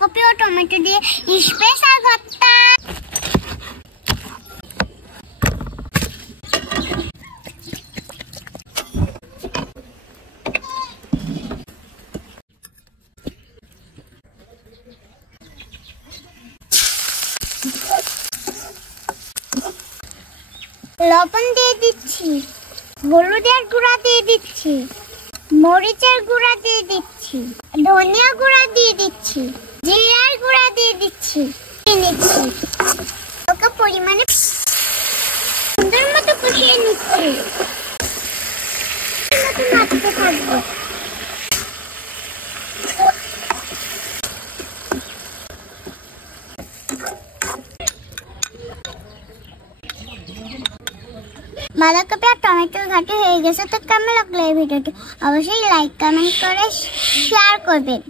বাঁধাকপি ও টমেটো দিয়ে স্পেশাল ভর্তা। লবণ দিয়ে দিচ্ছি, হলুদের গুঁড়া দিয়ে দিচ্ছি, মরিচের গুঁড়া দিয়ে দিচ্ছি, ধনিয়া গুঁড়া দিয়ে দিচ্ছি, জিরার গুঁড়া দিয়ে দিচ্ছি, নিচ্ছি ওকে পরিমাণে সুন্দর মতো কষিয়ে নিচ্ছি। নাড়তে থাকবো। বাঁধাকপি আর টমেটোর ঘাটি হয়ে গেছে। তো কেমন লাগলো এই ভিডিওটি? অবশ্যই লাইক কমেন্ট করে শেয়ার করবেন।